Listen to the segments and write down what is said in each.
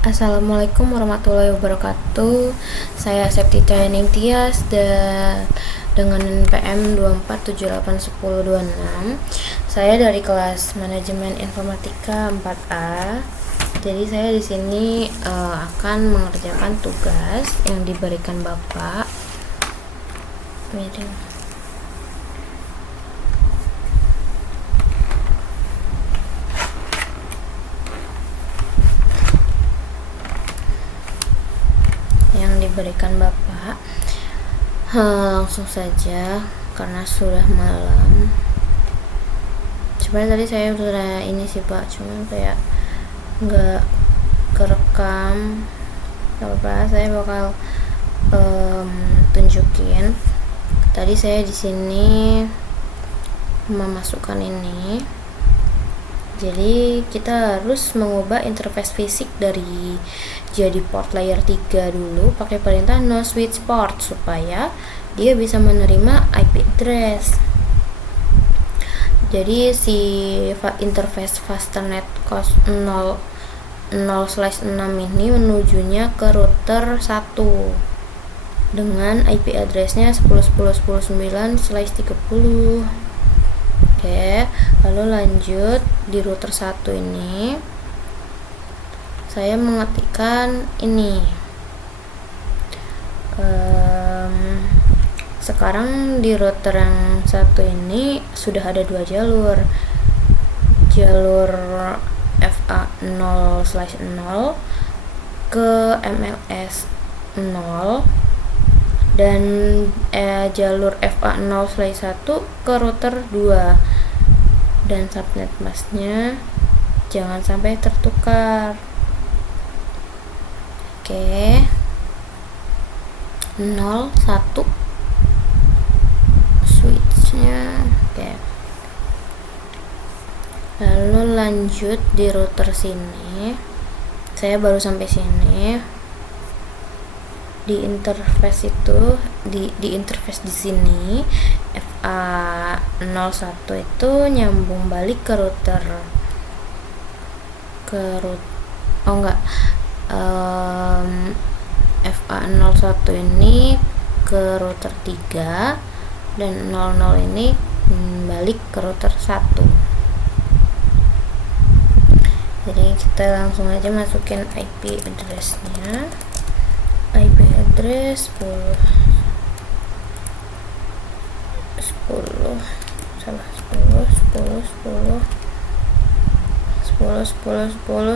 Assalamualaikum warahmatullahi wabarakatuh. Saya Septita Yaning Tias dengan PM 24781026. Saya dari kelas Manajemen Informatika 4A. Jadi saya di sini akan mengerjakan tugas yang diberikan Bapak. Diberikan Bapak. Langsung saja karena sudah malam. Sebenarnya tadi saya udah ini sih Pak, cuman kayak nggak kerekam. Gak apa-apa, saya bakal tunjukin. Tadi saya di sini memasukkan ini. Jadi kita harus mengubah interface fisik dari jadi port layer 3 dulu pakai perintah no switch port supaya dia bisa menerima IP address. Jadi si interface fasternet 0/6 ini menujunya ke router 1 dengan IP addressnya 10.10.10.9/30. Oke, lalu lanjut di router 1 ini saya mengetikkan ini. Sekarang di router yang satu ini sudah ada dua jalur FA 0/0 ke MLS 0 dan jalur FA 0/1 ke router 2, dan subnet masknya jangan sampai tertukar. Oke, 0/1 switchnya. Oke, lalu lanjut di router sini. Saya baru sampai sini. Di interface itu di interface di sini FA 01 itu nyambung balik ke router FA 01 ini ke router 3 dan 00 ini balik ke router 1. Jadi kita langsung aja masukin IP address-nya. IP address 10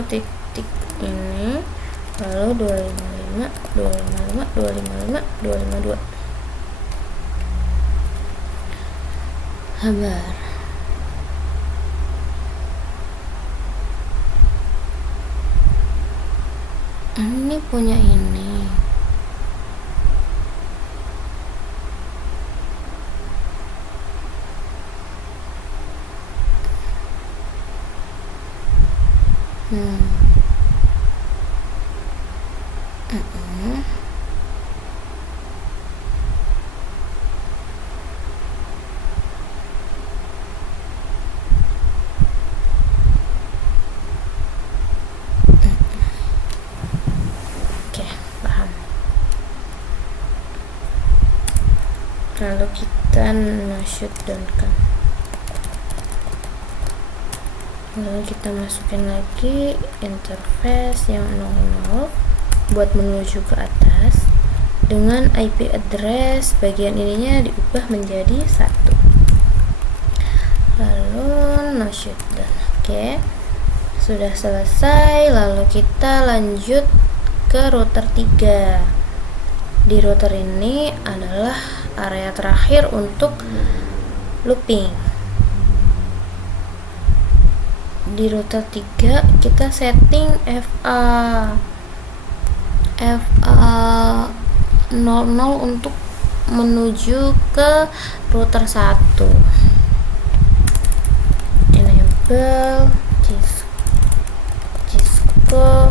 titik ini, lalu 255 Habar. Ini punya ini. Oke, paham. Lalu kita shutdown-kan. Lalu kita masukin lagi interface yang 00 buat menuju ke atas dengan IP address bagian ininya diubah menjadi 1. Lalu no shutdown. Oke, sudah selesai. Lalu kita lanjut ke router 3. Di router ini adalah area terakhir untuk looping. Di router 3 kita setting FA 00 untuk menuju ke router 1. Enable Cisco,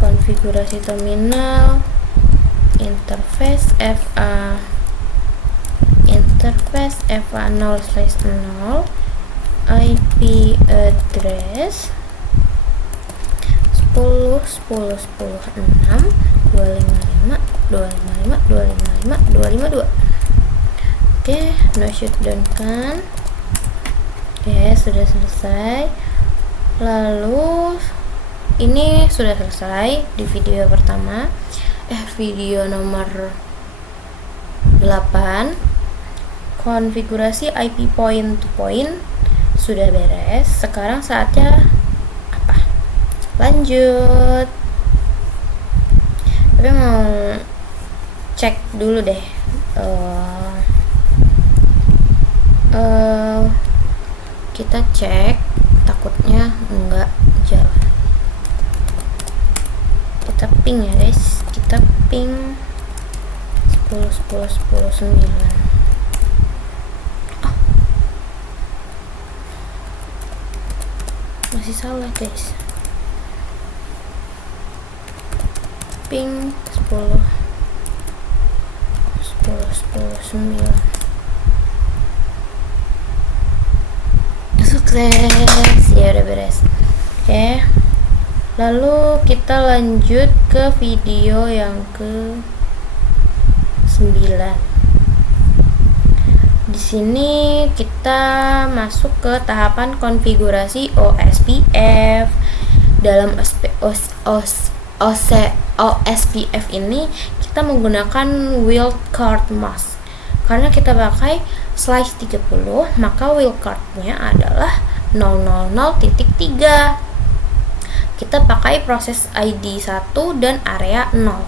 konfigurasi terminal, interface FA 0/0, IP address 10 10 10 10 6 255 255 255 252. Oke, no shutdown kan. Oke, sudah selesai. Lalu ini sudah selesai di video pertama, video nomor 8. Konfigurasi IP point to point sudah beres. Sekarang saatnya apa? Lanjut. Tapi mau cek dulu deh. Kita cek, takutnya enggak jalan. Kita ping ya guys, kita ping 10 10 10 9. Masih salah guys. Ping 10 10 10 9. Sukses, ya udah beres. Oke, lalu kita lanjut ke video yang ke 9. Di sini kita masuk ke tahapan konfigurasi OSPF. Dalam OSPF ini kita menggunakan wildcard mask. Karena kita pakai slice 30, maka wildcard-nya adalah 000.3. Kita pakai proses ID 1 dan area 0.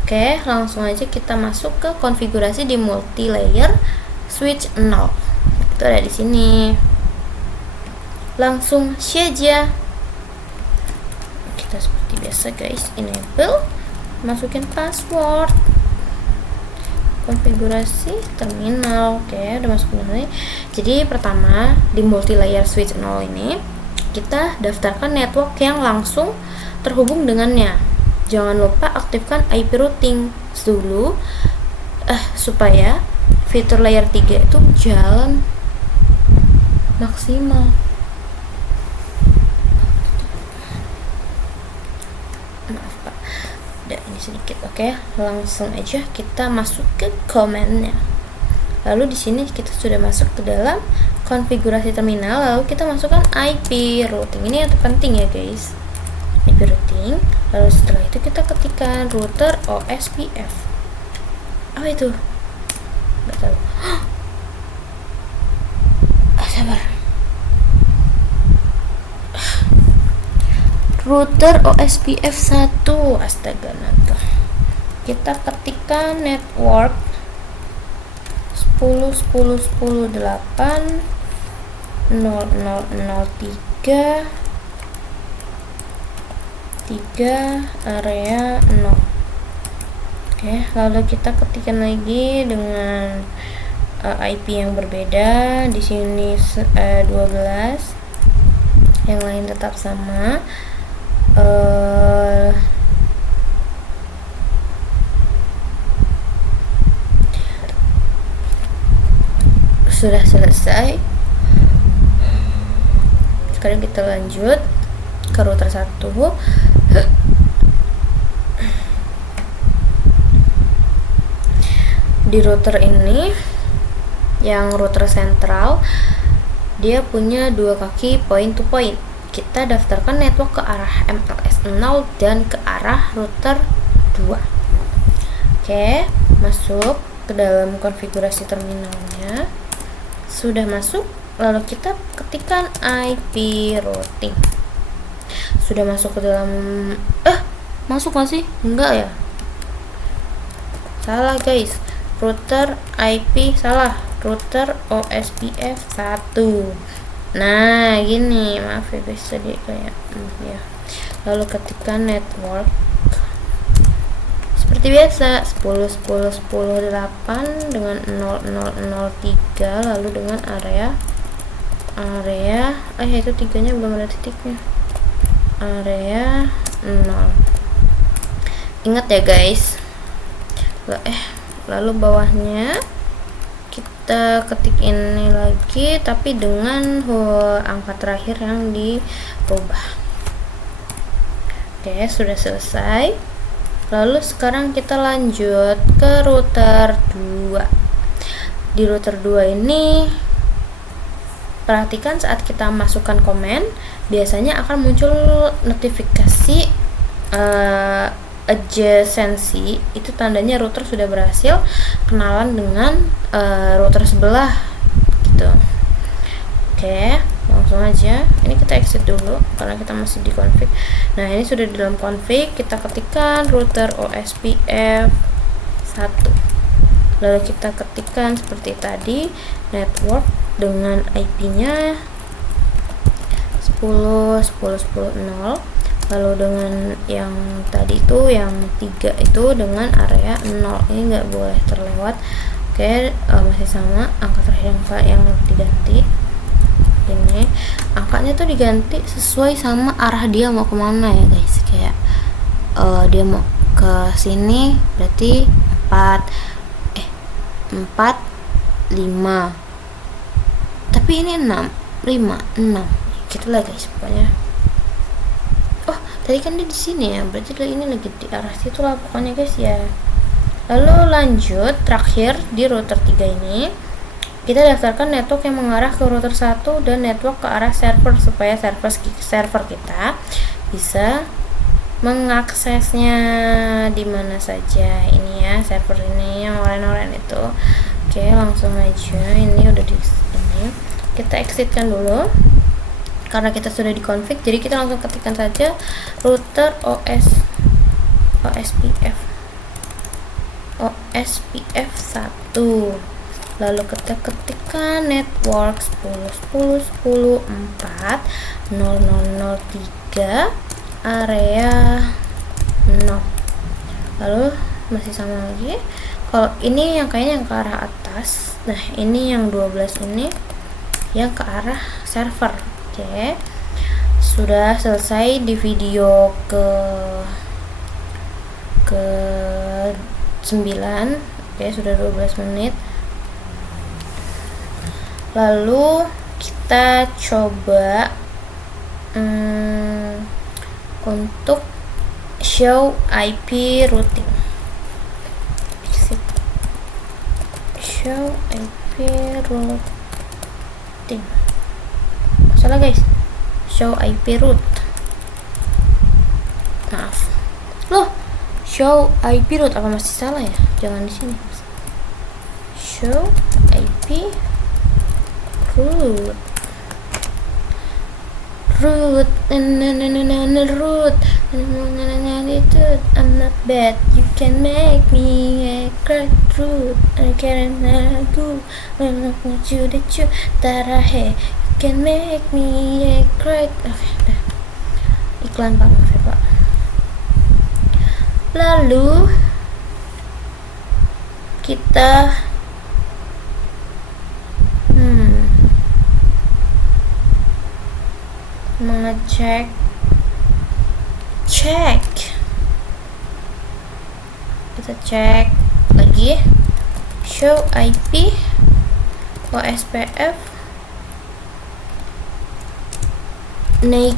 Oke, langsung aja kita masuk ke konfigurasi di multi layer switch 0. Itu ada di sini. Langsung saja. Kita seperti biasa guys, enable, masukin password. Konfigurasi terminal. Oke, udah masuk ini. Jadi pertama di multi layer switch 0 ini kita daftarkan network yang langsung terhubung dengannya. Jangan lupa aktifkan IP routing dulu supaya fitur layer 3 itu jalan maksimal. Maaf Pak, ada ini sedikit. Oke, langsung aja kita masuk ke command-nya. Lalu di sini kita sudah masuk ke dalam konfigurasi terminal. Lalu kita masukkan IP routing. Ini yang terpenting ya guys, IP routing. Lalu setelah itu kita ketikkan router OSPF. Apa itu? Nggak tahu. Sabar. Router OSPF 1. Astaga naga. Kita ketikkan network 10 10 10 8 0003 3 area 0. Oke, lalu kita ketikkan lagi dengan IP yang berbeda. Di sini 12, yang lain tetap sama. Sudah selesai. Sekarang kita lanjut ke router 1. Di router ini, yang router sentral, dia punya 2 kaki point to point. Kita daftarkan network ke arah MLS 0 dan ke arah router 2. Oke, masuk ke dalam konfigurasi terminalnya. Sudah masuk, lalu kita ketikkan IP routing. Sudah masuk ke dalam masuk gak sih? Enggak ya? Salah guys. Router IP salah. Router OSPF 1. Nah, gini. Maaf ya guys, tadi kayak ya. Lalu ketikkan network seperti biasa 10 10 10 8 dengan 0003, lalu dengan area itu 3-nya belum ada titiknya. Area 0. Ingat ya guys. Lalu bawahnya kita ketik ini lagi tapi dengan angka terakhir yang dirubah. Oke, sudah selesai. Lalu sekarang kita lanjut ke router 2. Di router 2 ini perhatikan saat kita masukkan komen, biasanya akan muncul notifikasi adjacency. Itu tandanya router sudah berhasil kenalan dengan router sebelah gitu. Oke, langsung aja. Ini kita exit dulu karena kita masih di config. Nah, ini sudah di dalam config. Kita ketikkan router OSPF 1. Lalu kita ketikkan seperti tadi, network dengan IP-nya 10.10.10.0. Lalu dengan yang tadi itu, yang 3 itu dengan area 0. Ini nggak boleh terlewat. Oke, masih sama. Angka terakhir yang diganti. Ini angkanya tuh diganti sesuai sama arah dia mau kemana ya guys. Kayak dia mau ke sini berarti 4, 5, tapi ini 6, 5, 6 gitu lah guys pokoknya. Oh, tadi kan dia di sini ya, berarti ini lagi di arah situ lah pokoknya guys ya. Lalu lanjut terakhir di router 3 ini kita daftarkan network yang mengarah ke router 1 dan network ke arah server supaya server kita bisa mengaksesnya di mana saja. Ini ya server ini yang oranye-oranye itu. Oke, langsung aja. Ini udah di sini. Kita exitkan dulu karena kita sudah di config. Jadi kita langsung ketikkan saja router OSPF 1. Lalu kita ketikkan network 10.10.10.4.0.0.0.3 area 0. Lalu masih sama lagi. Kalau ini yang kayaknya yang ke arah atas. Nah, ini yang 12 ini yang ke arah server. Oke. Sudah selesai di video ke 9. Oke, sudah 12 menit. Lalu kita coba untuk show IP routing. Show IP routing. Salah guys. Show IP route. Maaf. Loh, show IP route apa masih salah ya? Jangan di sini. Show IP root root I'm not bad, you can make me a great root I can't go when I want you that you tarahe you can make me a great. Oke, dah iklan Pak, maaf ya Pak. Lalu kita mengecek kita cek lagi show IP OSPF naik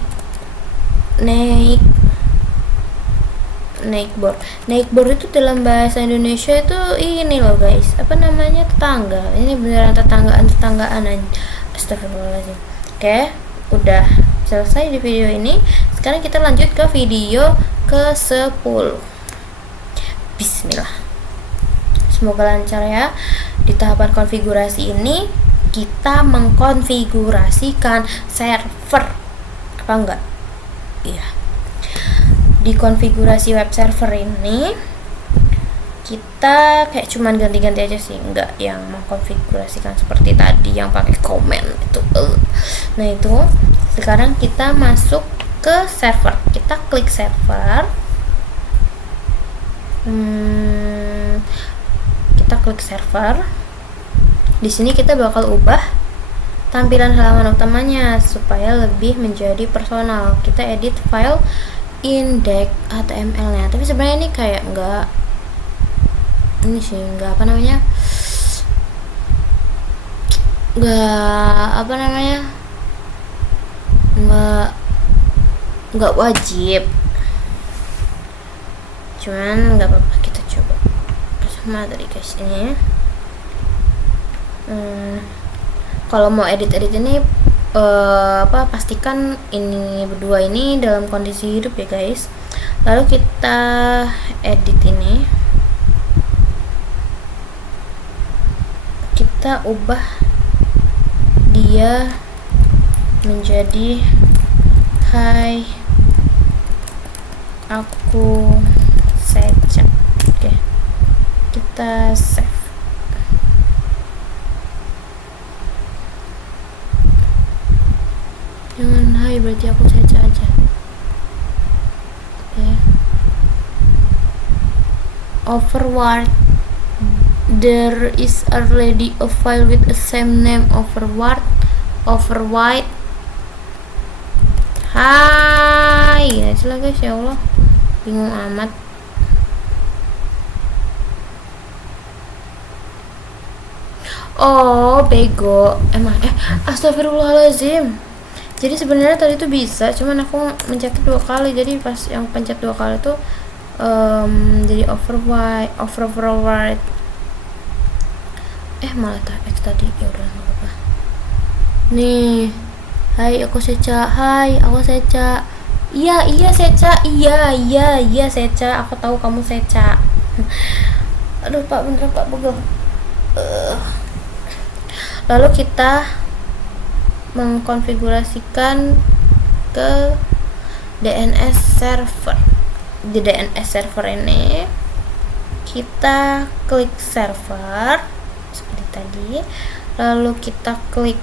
board itu dalam bahasa Indonesia itu ini loh guys, apa namanya, tetangga. Ini beneran tetanggaan astagfirullahaladzim. Oke, udah selesai di video ini. Sekarang kita lanjut ke video ke 10. Bismillah, semoga lancar ya. Di tahapan konfigurasi ini kita mengkonfigurasikan server apa enggak? Iya, di konfigurasi web server ini kita kayak cuman ganti-ganti aja sih, enggak yang mengkonfigurasikan seperti tadi yang pakai komen itu. Nah, itu sekarang kita masuk ke server. Kita klik server. Kita klik server. Di sini kita bakal ubah tampilan halaman utamanya supaya lebih menjadi personal. Kita edit file index HTML-nya. Tapi sebenarnya ini kayak enggak ini sih, enggak apa namanya? Enggak wajib. cuman nggak apa-apa, kita coba bersama tadi guys. Ini kalau mau edit ini pastikan ini berdua ini dalam kondisi hidup ya guys. Lalu kita edit ini, kita ubah dia menjadi hai aku Seca. Oke, kita save. Jangan hai, berarti aku Seca aja. Oke. Overwrite. There is already a file with the same name. Overwrite. Hai, ya lah guys, ya Allah, bingung amat. Oh, bego. Astagfirullahaladzim. Jadi sebenarnya tadi tuh bisa, cuman aku mencet 2 kali. Jadi pas yang pencet 2 kali tuh jadi overwrite. Malah X tadi. Ya udah, enggak apa-apa. Nih. Hai, aku Seca. Hai, aku Seca. Iya Seca. Iya Seca. Aku tahu kamu Seca. Aduh, Pak, bener Pak, begel. Lalu kita mengkonfigurasikan ke DNS server. Di DNS server ini kita klik server seperti tadi, lalu kita klik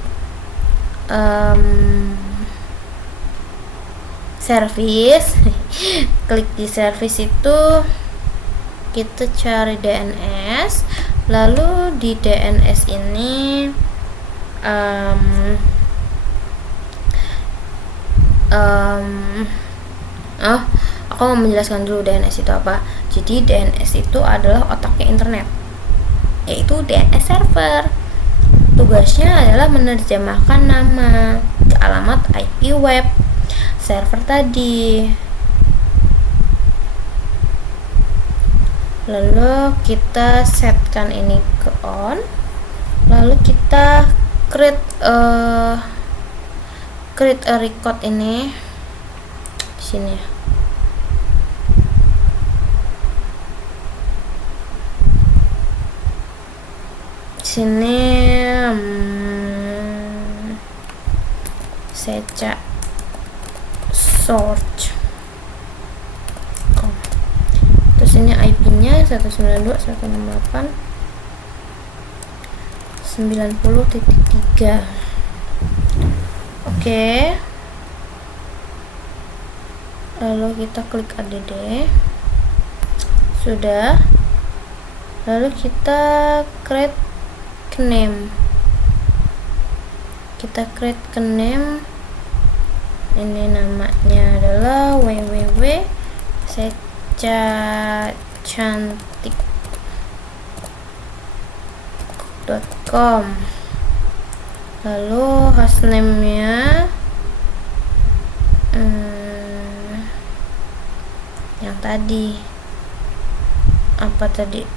service. Klik di service itu kita cari DNS, lalu di DNS ini aku mau menjelaskan dulu DNS itu apa. Jadi DNS itu adalah otaknya internet, yaitu DNS server. Tugasnya adalah menerjemahkan nama ke alamat IP web server tadi. Lalu kita setkan ini ke on. Lalu kita create a record ini di sini ya. Sini Seca search. Terus ini IP-nya 192.168.90.3. Oke. Lalu kita klik add. Sudah. Lalu kita create name. Kita create name. Ini namanya adalah www.secacantik.com. Lalu hostname-nya yang tadi apa tadi?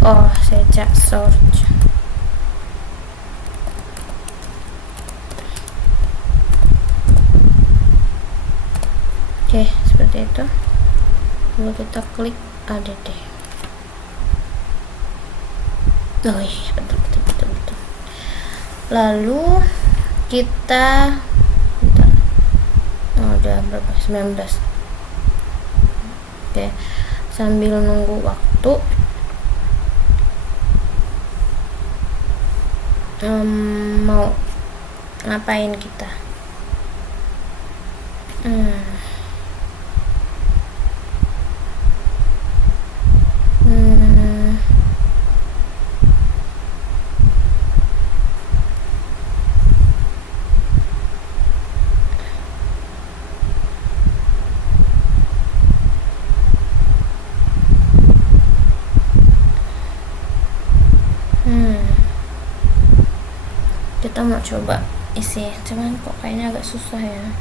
Oh, Seca search. Oke, seperti itu. Lalu kita klik add. Oh iya, betul. Lalu kita udah berapa? 19. Oke, sambil nunggu waktu, mau ngapain kita? Kita mau coba isi, cuman kok kayaknya agak susah ya.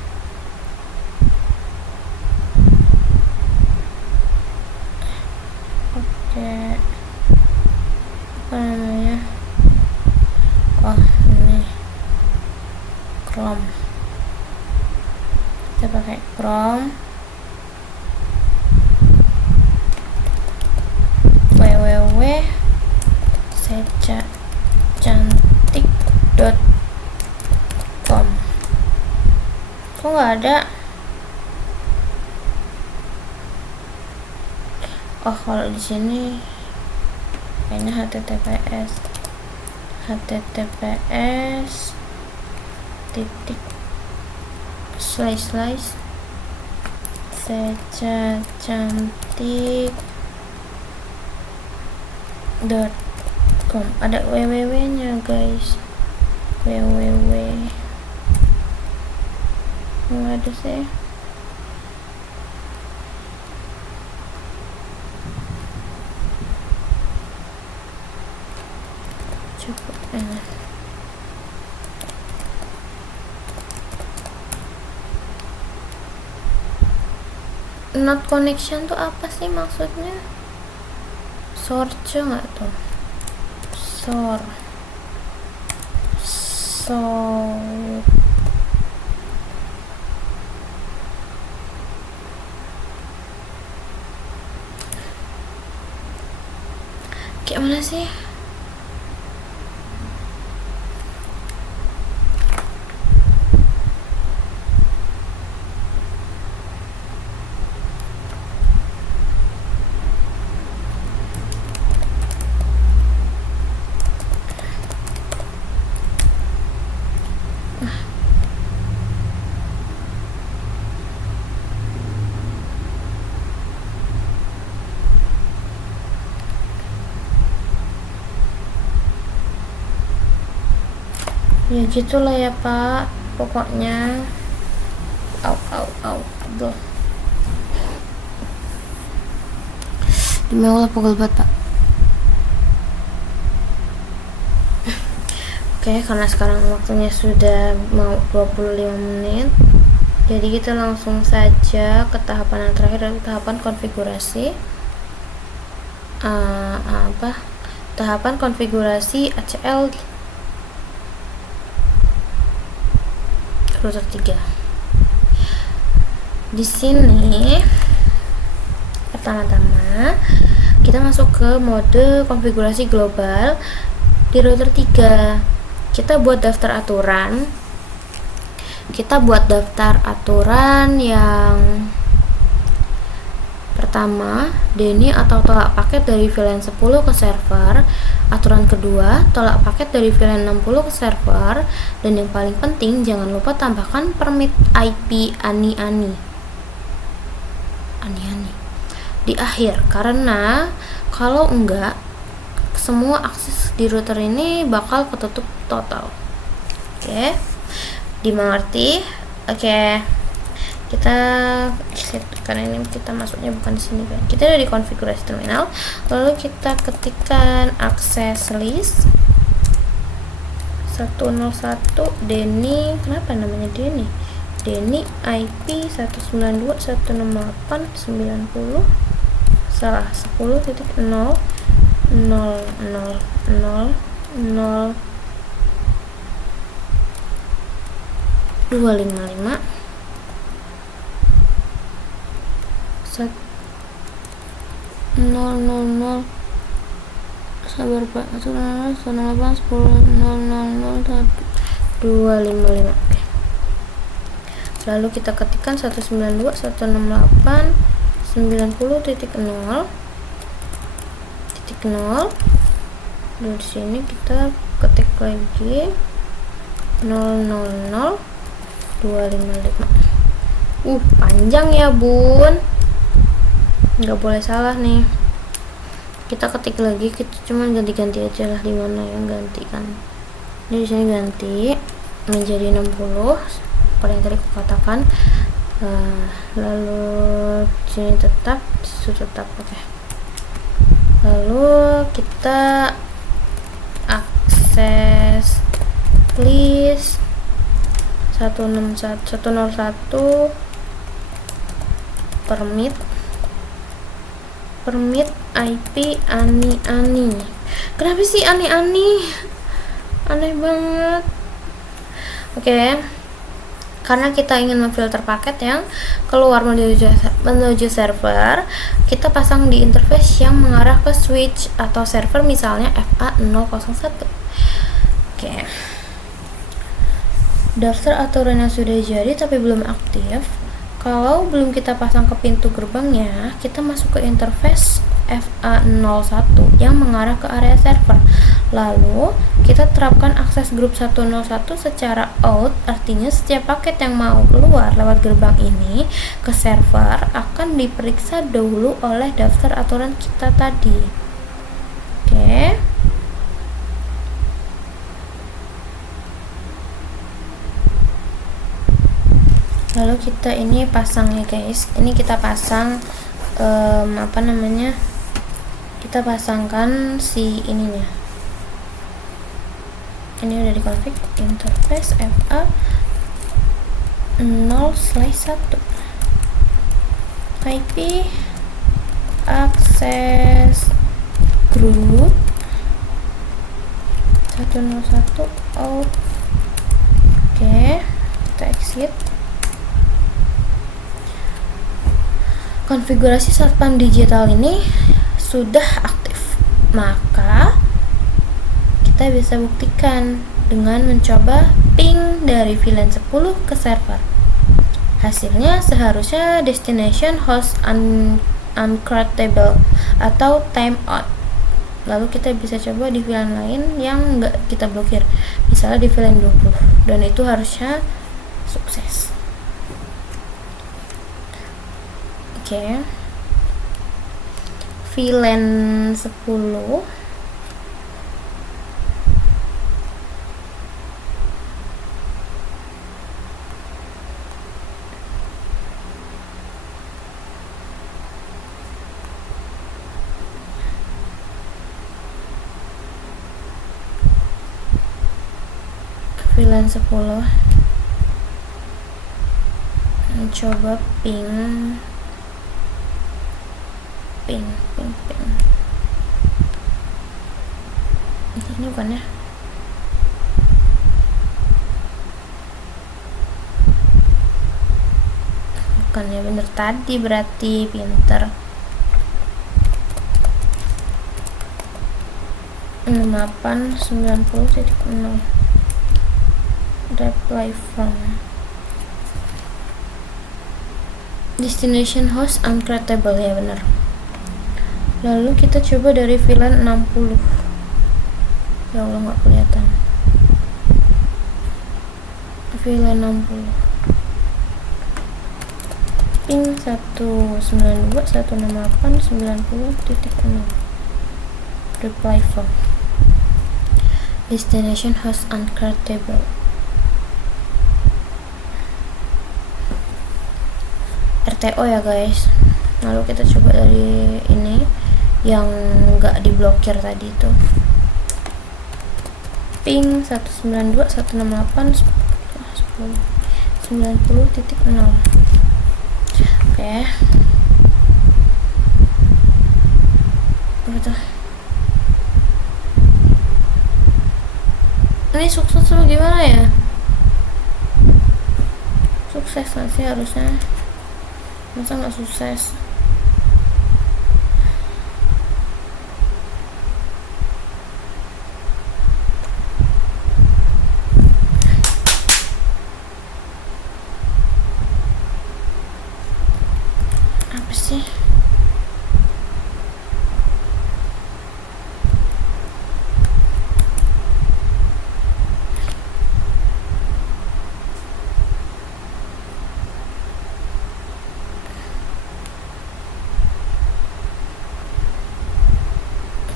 Oke, apa namanya, oh ini Chrome, kita pakai Chrome, www.secacantik.com. kok nggak ada? Oh, kalau di sini kayaknya https titik slash secacantik.com. ada www nya guys, www nggak ada sih. Cukup enak. Not connection tuh apa sih maksudnya? Search nggak tuh? Kayak mana sih? Ya gitulah ya Pak, pokoknya. Aduh, demi Allah pukul banget Pak. Oke, karena sekarang waktunya sudah mau 25 menit, jadi kita langsung saja ke tahapan yang terakhir, tahapan konfigurasi. Tahapan konfigurasi ACL router 3. Di sini pertama-tama kita masuk ke mode konfigurasi global di router 3. Kita buat daftar aturan yang pertama, DNI atau tolak paket dari VLAN 10 ke server. Aturan kedua, tolak paket dari VLAN 60 ke server. Dan yang paling penting, jangan lupa tambahkan permit IP ani-ani di akhir, karena kalau enggak, semua akses di router ini bakal ketutup total. Oke, dimengerti? Oke, kita karena ini kita masuknya bukan di sini kan. Kita udah di konfigurasi terminal, lalu kita ketikkan access list 101 DNI. Kenapa namanya DNI? DNI IP 192.168.90 salah 10.0.0.0.0.255 000 sabar Pak, 108.10.000.255. Lalu kita ketikkan 192.168.90.0. Di sini kita ketik lagi 000.255. Panjang ya Bun, nggak boleh salah nih. Kita ketik lagi, kita cuman ganti-ganti aja lah di mana yang ganti kan. Ini di sini ganti menjadi 60 seperti yang tadi aku katakan. Lalu sini tetap, disitu tetap. Oke. Lalu kita akses list 101 permit IP ani. Kenapa sih ani? Aneh banget. Oke. Karena kita ingin memfilter paket yang keluar menuju server, kita pasang di interface yang mengarah ke switch atau server, misalnya FA001. Oke. Daftar aturan yang sudah jadi tapi belum aktif. Kalau belum kita pasang ke pintu gerbangnya, kita masuk ke interface FA01 yang mengarah ke area server. Lalu, kita terapkan akses grup 101 secara out, artinya setiap paket yang mau keluar lewat gerbang ini ke server akan diperiksa dahulu oleh daftar aturan kita tadi. Oke. Lalu kita ini pasang ya guys, ini kita pasang kita pasangkan si ininya. Ini udah di config interface FA 0/1 IP akses group 101 out. Oke, kita exit. Konfigurasi satpam digital ini sudah aktif, maka kita bisa buktikan dengan mencoba ping dari VLAN 10 ke server. Hasilnya seharusnya destination host uncreatable atau timeout. Lalu kita bisa coba di VLAN lain yang nggak kita blokir, misalnya di VLAN 20, dan itu harusnya sukses. Oke. VLAN 10 VLAN 10 mencoba ping. Ini bukan ya? Bukannya bener tadi, berarti pinter. 6890.0 reply from destination host uncreatable, ya benar. Lalu kita coba dari VLAN 60. Ya Allah, nggak kelihatan. VLAN 60 ping 192.168.90.0 reply from destination host uncreatable. RTO ya guys. Lalu kita coba dari ini yang nggak diblokir tadi itu, ping 192.168.10.90.0. Oke. Betul. Ini sukses atau gimana ya? Sukses nggak sih harusnya? Masa nggak sukses? Apa sih?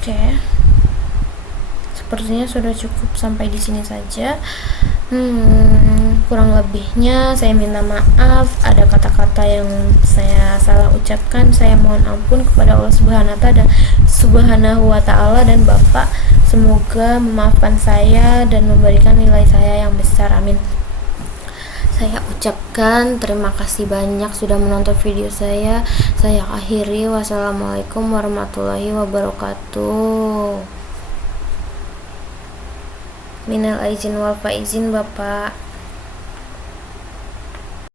Oke. Sepertinya sudah cukup sampai di sini saja. Kurang lebihnya saya minta maaf. Ada kata-kata yang saya salah ucapkan, saya mohon ampun kepada Allah Subhanahu wa Ta'ala dan Bapak. Semoga memaafkan saya dan memberikan nilai saya yang besar, amin. saya ucapkan terima kasih banyak sudah menonton video saya. Saya akhiri, wassalamualaikum warahmatullahi wabarakatuh. Minal aizin wal faizin Bapak.